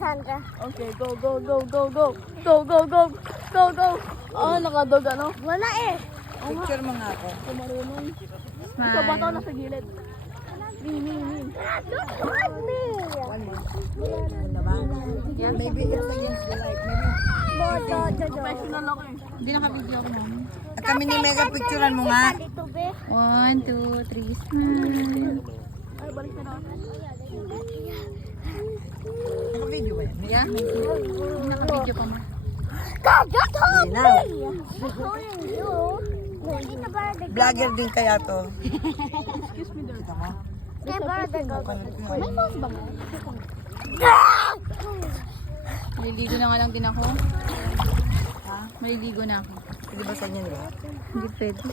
Sandra. Okay, go, go, go, go, go. Go, go, go. Go, go. Ah, nakadog ano? Wala eh. Picture mo nga ako. Ito marunong. Ito ba ito nasa gilid? Min. Don't hug me. Ano ba? Yeah, maybe it's against the light. Maybe. Professional ako eh. Hindi naka-video ako mami. At kami ni Mega picturean mo nga. Dito be. 1, 2, 3, smile. Ay, balik na ako. Naka-video ba yan? Yeah? Hindi naka-video pa mo. God, don't hug me. Now. I'm holding you. Hindi na ba Vlogger din kaya to. Excuse me there. May mouse ba mo? Maliligo na nga lang din ako. Maliligo na ako. Hindi ba sa inyo nila? Hindi pwede.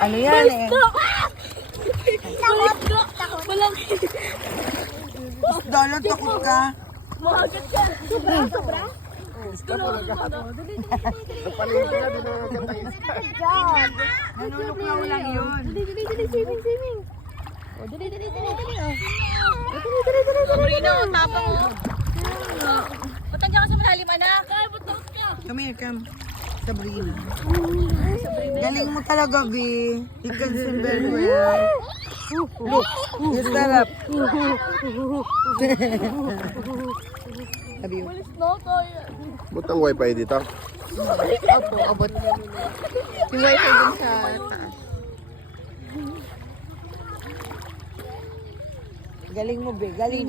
Ano yan eh? Walang Dolot, takot ka. mahagat ka. Sobra? Nanunuklaw lang yun. Swimming. Sabrina, tapang mo. Ba't nandiyan ka sa malalim, anak? Come here, come. Sabrina. Galing mo talaga, B. You can swim very well. Look, you stand up. Sabi mo. Walis na kaya. Butang wifi dito. Opo, abot. Yung wifi dun sa taas. Galing mo, B. Galing.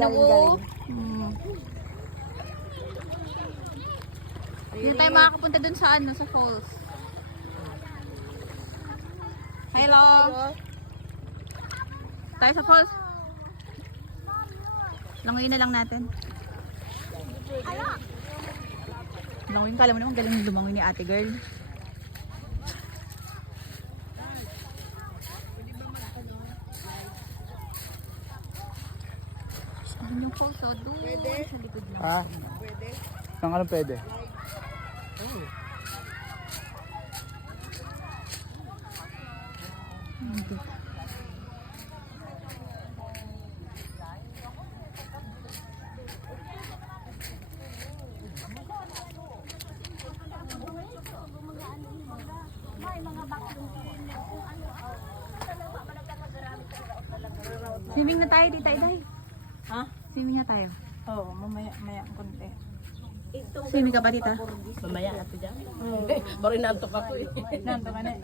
Hindi tayo makakapunta dun sa ano, sa falls. Hello. Tayo sa falls. Langoyin na lang natin. Langoyin, kala mo naman galing lumangoy ni ate girl. Saan yung falls? O, doon sa likod lang. Ha? Saan ka lang pwede? Hindi. Swimming na tayo, di tayo dahil. Ha? Swimming na tayo. Oo, mamaya ang konti. Swimming ka pa, tita? Mamaya ate dyan. Baro inantok ako eh. Nantok ka na eh.